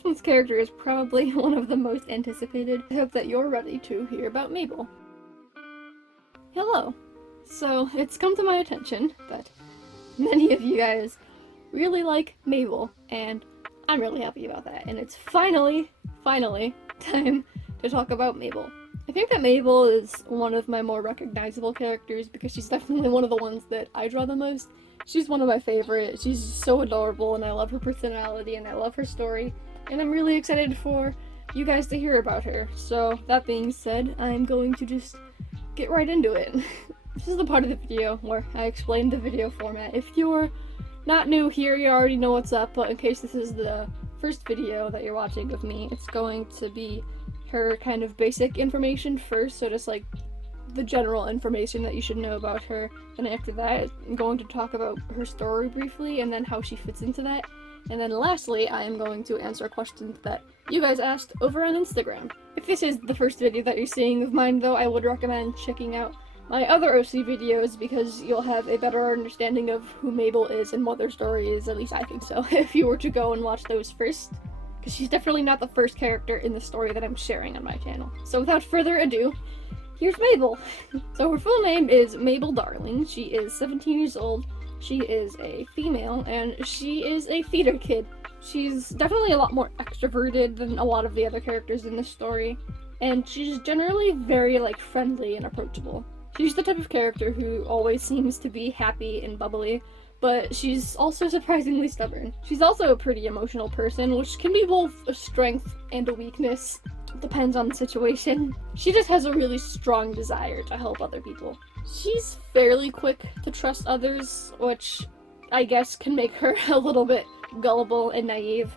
This month's character is probably one of the most anticipated. I hope that you're ready to hear about Mabel. Hello. So, it's come to my attention that many of you guys really like Mabel, and I'm really happy about that. And it's finally time to talk about Mabel. I think that Mabel is one of my more recognizable characters because she's definitely one of the ones that I draw the most. She's one of my favorites. She's so adorable, and I love her personality, and I love her story, and I'm really excited for you guys to hear about her. So, that being said, I'm going to just get right into it. This is the part of the video where I explain the video format. If you're not new here, you already know what's up, but in case this is the first video that you're watching of me, it's going to be her kind of basic information first, so just like the general information that you should know about her. Then after that, I'm going to talk about her story briefly and then how she fits into that. And then lastly, I am going to answer questions that you guys asked over on Instagram. If this is the first video that you're seeing of mine though, I would recommend checking out my other OC videos because you'll have a better understanding of who Mabel is and what their story is, at least I think so, if you were to go and watch those first. Because she's definitely not the first character in the story that I'm sharing on my channel. So without further ado, here's Mabel. So her full name is Mabel Darling. She is 17 years old. She is a female, and she is a theater kid. She's definitely a lot more extroverted than a lot of the other characters in this story, and she's generally very, friendly and approachable. She's the type of character who always seems to be happy and bubbly, but she's also surprisingly stubborn. She's also a pretty emotional person, which can be both a strength and a weakness. Depends on the situation. She just has a really strong desire to help other people. She's fairly quick to trust others, which I guess can make her a little bit gullible and naive,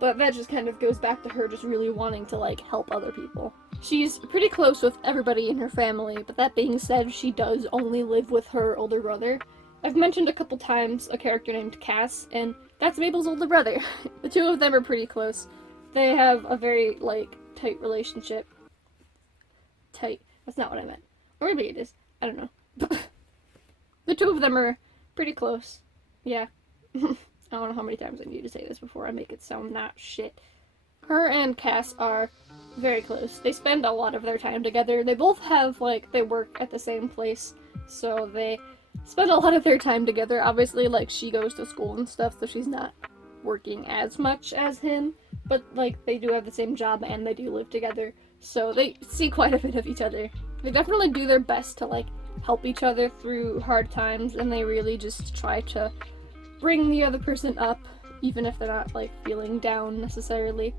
but that just kind of goes back to her just really wanting to, help other people. She's pretty close with everybody in her family, but that being said, she does only live with her older brother. I've mentioned a couple times a character named Cass, and that's Mabel's older brother. The two of them are pretty close. They have a very, tight relationship. Tight. That's not what I meant. Or maybe it is. I don't know. The two of them are pretty close. Yeah. I don't know how many times I need to say this before I make it sound not shit. Her and Cass are very close. They spend a lot of their time together. They both have, they work at the same place, so they spend a lot of their time together. Obviously, she goes to school and stuff, so she's not working as much as him, but, they do have the same job and they do live together, so they see quite a bit of each other. They definitely do their best to, help each other through hard times, and they really just try to bring the other person up, even if they're not, feeling down necessarily.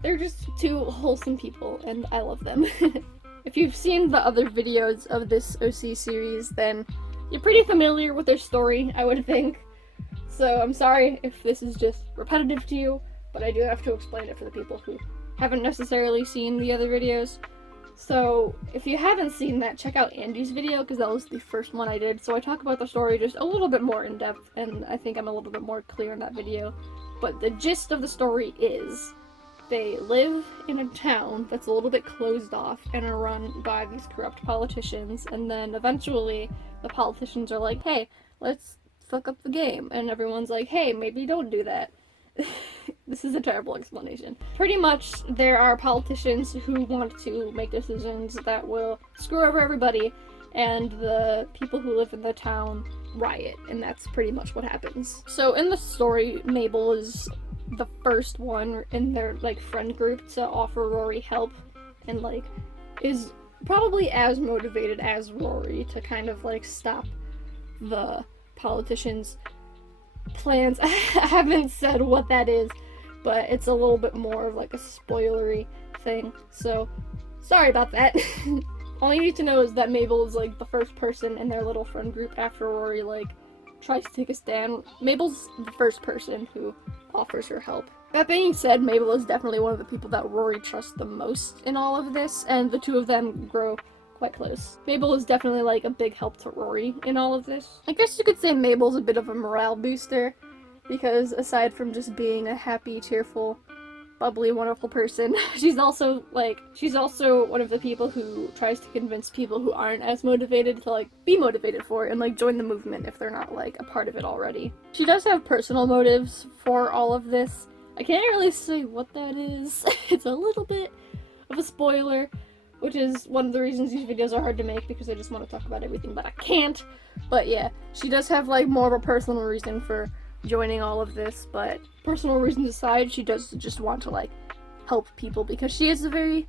They're just two wholesome people, and I love them. If you've seen the other videos of this OC series, then you're pretty familiar with their story, I would think. So I'm sorry if this is just repetitive to you, but I do have to explain it for the people who haven't necessarily seen the other videos. So if you haven't seen that, check out Andy's video, because that was the first one I did. So I talk about the story just a little bit more in depth, and I think I'm a little bit more clear in that video. But the gist of the story is, they live in a town that's a little bit closed off and are run by these corrupt politicians, and then eventually the politicians are like, hey, let's fuck up the game, and everyone's like, hey, maybe don't do that. This is a terrible explanation. Pretty much, there are politicians who want to make decisions that will screw over everybody, and the people who live in the town riot, and that's pretty much what happens. So in the story, Mabel is the first one in their, friend group to offer Rory help, and, is probably as motivated as Rory to kind of, stop the politicians' plans. I haven't said what that is, but it's a little bit more of, a spoilery thing, so sorry about that. All you need to know is that Mabel is, the first person in their little friend group after Rory, tries to take a stand. Mabel's the first person who offers her help. That being said, Mabel is definitely one of the people that Rory trusts the most in all of this, and the two of them grow quite close. Mabel is definitely, a big help to Rory in all of this. I guess you could say Mabel's a bit of a morale booster, because aside from just being a happy, cheerful, bubbly, wonderful person, she's also one of the people who tries to convince people who aren't as motivated to, be motivated for it and, join the movement if they're not, a part of it already. She does have personal motives for all of this, I can't really say what that is. It's a little bit of a spoiler, which is one of the reasons these videos are hard to make, because I just want to talk about everything, but I can't. But yeah, she does have like more of a personal reason for joining all of this, but personal reasons aside, she does just want to like help people because she is a very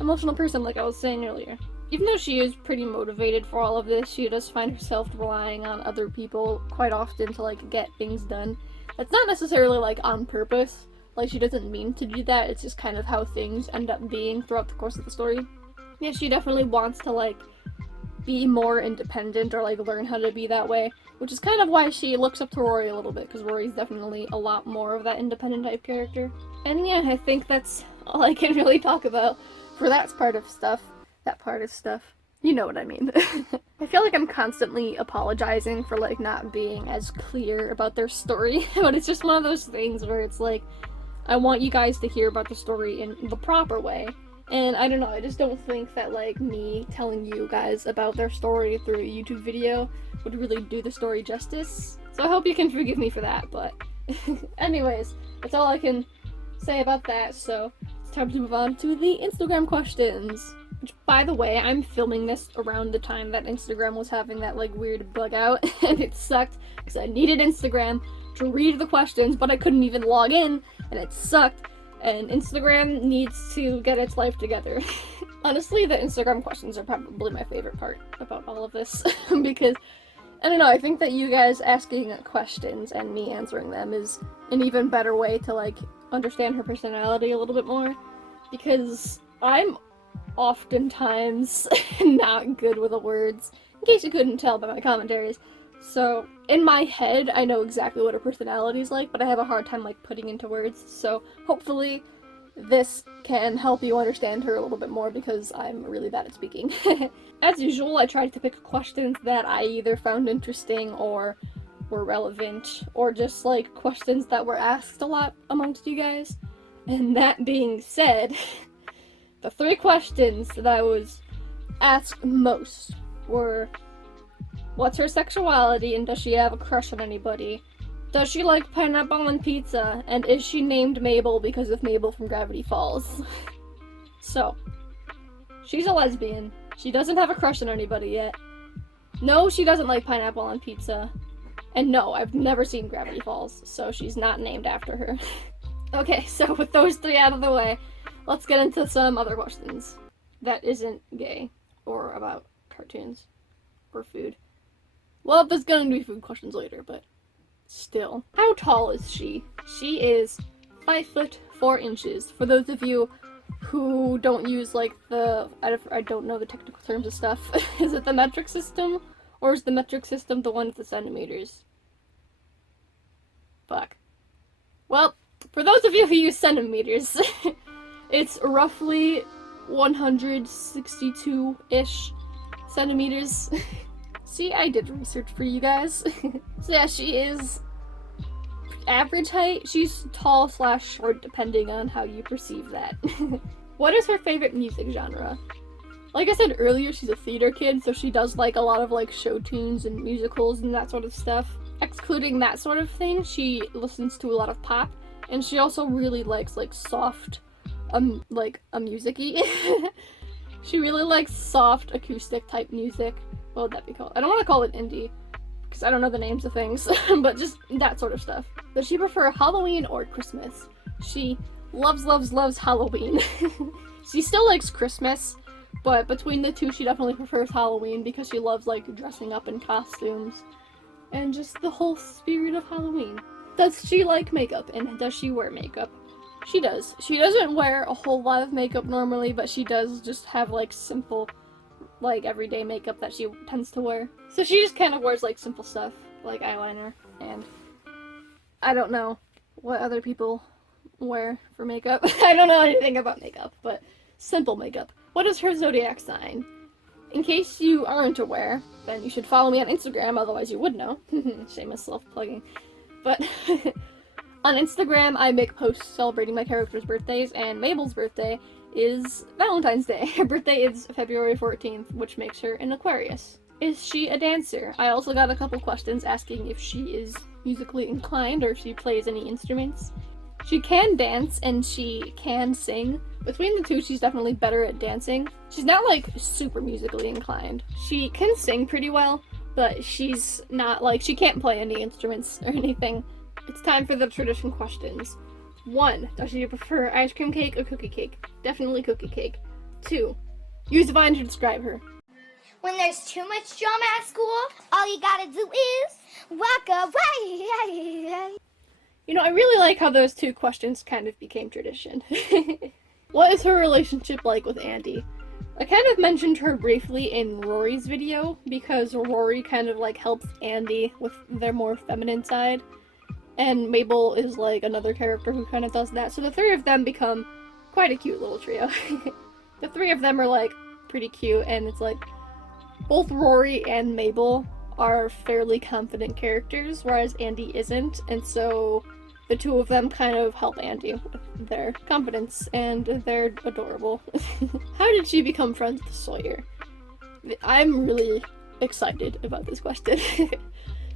emotional person, like I was saying earlier. Even though she is pretty motivated for all of this, she does find herself relying on other people quite often to like get things done. That's not necessarily like on purpose, like she doesn't mean to do that, it's just kind of how things end up being throughout the course of the story. Yeah, she definitely wants to like be more independent or like learn how to be that way, which is kind of why she looks up to Rory a little bit, because Rory's definitely a lot more of that independent type character. And yeah, I think that's all I can really talk about for that part of stuff. You know what I mean. I feel like I'm constantly apologizing for like not being as clear about their story, but it's just one of those things where it's like, I want you guys to hear about the story in the proper way. And I don't know, I just don't think that like me telling you guys about their story through a YouTube video would really do the story justice. So I hope you can forgive me for that, but anyways, that's all I can say about that, so it's time to move on to the Instagram questions. Which, by the way, I'm filming this around the time that Instagram was having that like weird bug out, and it sucked because I needed Instagram to read the questions, but I couldn't even log in, and it sucked. And Instagram needs to get its life together. Honestly, the Instagram questions are probably my favorite part about all of this, because, I don't know, I think that you guys asking questions and me answering them is an even better way to, like, understand her personality a little bit more, because I'm oftentimes not good with the words, in case you couldn't tell by my commentaries. So, in my head, I know exactly what her personality is like, but I have a hard time, like, putting into words, so hopefully this can help you understand her a little bit more, because I'm really bad at speaking. As usual, I tried to pick questions that I either found interesting or were relevant, or just, like, questions that were asked a lot amongst you guys. And that being said, the 3 questions that I was asked most were: what's her sexuality, and does she have a crush on anybody? Does she like pineapple on pizza? And is she named Mabel because of Mabel from Gravity Falls? So, she's a lesbian. She doesn't have a crush on anybody yet. No, she doesn't like pineapple on pizza. And no, I've never seen Gravity Falls, so she's not named after her. Okay, so with those 3 out of the way, let's get into some other questions that isn't gay or about cartoons or food. Well, there's gonna be food questions later, but still. How tall is she? She is 5 foot 4 inches. For those of you who don't use like I don't know the technical terms of stuff. Is it the metric system? Or is the metric system the one with the centimeters? Fuck. Well, for those of you who use centimeters, it's roughly 162-ish centimeters. See, I did research for you guys. So yeah, she is average height. She's tall/short, depending on how you perceive that. What is her favorite music genre? Like I said earlier, she's a theater kid, so she does like a lot of like show tunes and musicals and that sort of stuff. Excluding that sort of thing, she listens to a lot of pop, and she also really likes like soft, like a music-y. She really likes soft acoustic type music. What would that be called? I don't want to call it indie, because I don't know the names of things, but just that sort of stuff. Does she prefer Halloween or Christmas? She loves Halloween. She still likes Christmas, but between the two, she definitely prefers Halloween because she loves, like, dressing up in costumes and just the whole spirit of Halloween. Does she like makeup, and does she wear makeup? She does. She doesn't wear a whole lot of makeup normally, but she does just have, like, simple, like, everyday makeup that she tends to wear. So she just kind of wears, like, simple stuff, like eyeliner, and I don't know what other people wear for makeup. I don't know anything about makeup, but simple makeup. What is her zodiac sign? In case you aren't aware, then you should follow me on Instagram, otherwise you would know. Shameless self-plugging. But on Instagram, I make posts celebrating my characters' birthdays, and Mabel's birthday is Valentine's Day. Her birthday is February 14th, which makes her an Aquarius. Is she a dancer? I also got a couple questions asking if she is musically inclined or if she plays any instruments. She can dance and she can sing. Between the two, she's definitely better at dancing. She's not like super musically inclined. She can sing pretty well, but she's not like, she can't play any instruments or anything. It's time for the tradition questions. 1. Does she prefer ice cream cake or cookie cake? Definitely cookie cake. 2. Use a vine to describe her. When there's too much drama at school, all you gotta do is walk away. You know, I really like how those two questions kind of became tradition. What is her relationship like with Andy? I kind of mentioned her briefly in Rory's video, because Rory kind of like helps Andy with their more feminine side, and Mabel is like another character who kind of does that, so the three of them become quite a cute little trio. The three of them are like pretty cute, and it's like both Rory and Mabel are fairly confident characters, whereas Andy isn't, and so the two of them kind of help Andy with their confidence, and they're adorable. How did she become friends with Sawyer? I'm really excited about this question.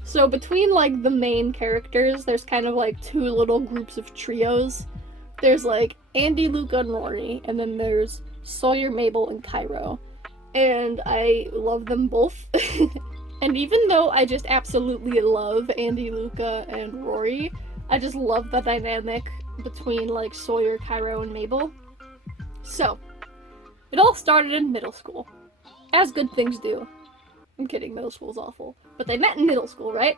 So between like the main characters, there's kind of like two little groups of trios. There's like Andy, Luca, and Rory, and then there's Sawyer, Mabel, and Cairo. And I love them both. And even though I just absolutely love Andy, Luca, and Rory, I just love the dynamic between like Sawyer, Cairo, and Mabel. So, it all started in middle school, as good things do. I'm kidding, middle school's awful. But they met in middle school, right?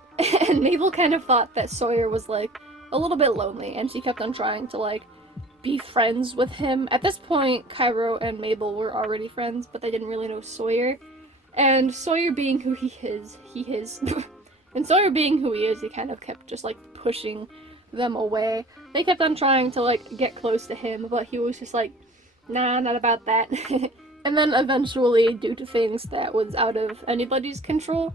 And Mabel kind of thought that Sawyer was like a little bit lonely, and she kept on trying to like be friends with him. At this point, Cairo and Mabel were already friends, but they didn't really know Sawyer. And Sawyer being who he is, and Sawyer being who he is, he kind of kept just like pushing them away. They kept on trying to like get close to him, but he was just like, nah, not about that. And then eventually, due to things that was out of anybody's control,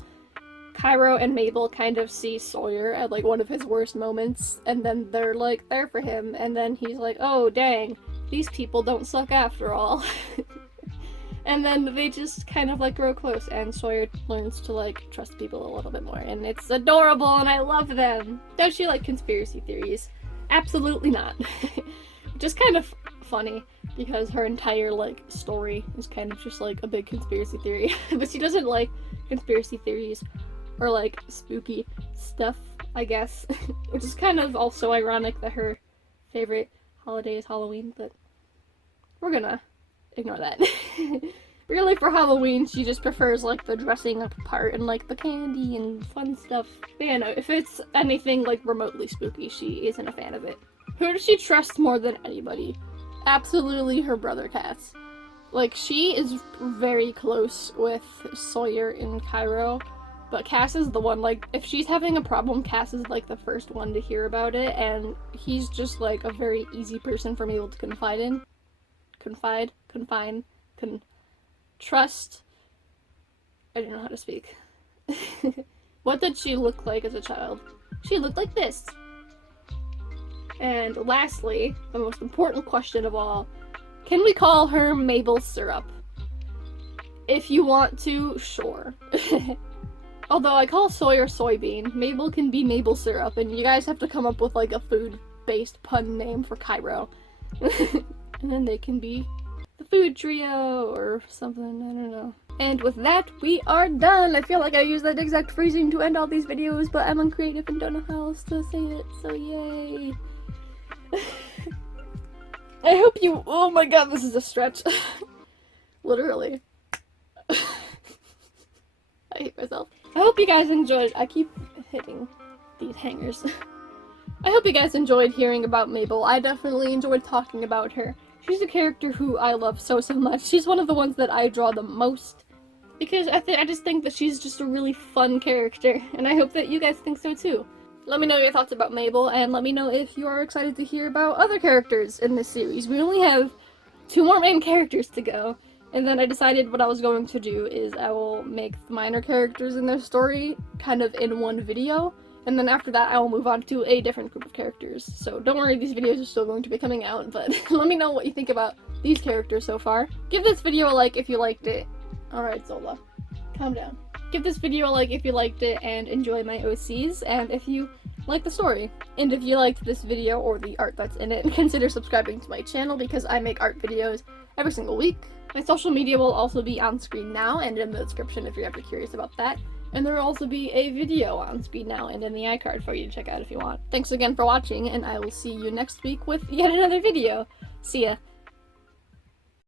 Cairo and Mabel kind of see Sawyer at like one of his worst moments, and then they're like there for him, and then he's like, oh dang, these people don't suck after all. And then they just kind of like grow close, and Sawyer learns to like trust people a little bit more, and it's adorable and I love them. Does she like conspiracy theories? Absolutely not. Just kind of funny, because her entire like story is kind of just like a big conspiracy theory. But she doesn't like conspiracy theories or like spooky stuff, I guess. Which is kind of also ironic that her favorite holiday is Halloween, but we're gonna ignore that. Really, for Halloween, she just prefers like the dressing up part and like the candy and fun stuff. But yeah, no, if it's anything like remotely spooky, she isn't a fan of it. Who does she trust more than anybody? Absolutely her brother Cass. Like, she is very close with Sawyer and Cairo, but Cass is the one, like, if she's having a problem, Cass is like the first one to hear about it, and he's just like a very easy person for Mabel to confide in. Trust. I don't know how to speak. What did she look like as a child? She looked like this. And lastly, the most important question of all, can we call her Maple Syrup? If you want to, sure. Although I call Sawyer Soybean, Mabel can be Maple Syrup, and you guys have to come up with like a food-based pun name for Cairo. And then they can be the food trio or something, I don't know. And with that, we are done. I feel like I used that exact phrasing to end all these videos, but I'm uncreative and don't know how else to say it, so yay. I hope you- oh my god, this is a stretch. Literally. I hate myself. I hope you guys enjoyed- I keep hitting these hangers. I hope you guys enjoyed hearing about Mabel. I definitely enjoyed talking about her. She's a character who I love so much. She's one of the ones that I draw the most, because I just think that she's just a really fun character, and I hope that you guys think so too. Let me know your thoughts about Mabel, and let me know if you are excited to hear about other characters in this series. We only have 2 more main characters to go, and then I decided what I was going to do is I will make the minor characters in their story kind of in one video, and then after that I will move on to a different group of characters. So don't worry, these videos are still going to be coming out, but let me know what you think about these characters so far. Give this video a like if you liked it. Alright, Zola, calm down. Give this video a like if you liked it and enjoy my OCs, and if you like the story. And if you liked this video or the art that's in it, consider subscribing to my channel because I make art videos every single week. My social media will also be on screen now and in the description if you're ever curious about that. And there will also be a video on speed now and in the iCard for you to check out if you want. Thanks again for watching, and I will see you next week with yet another video. See ya!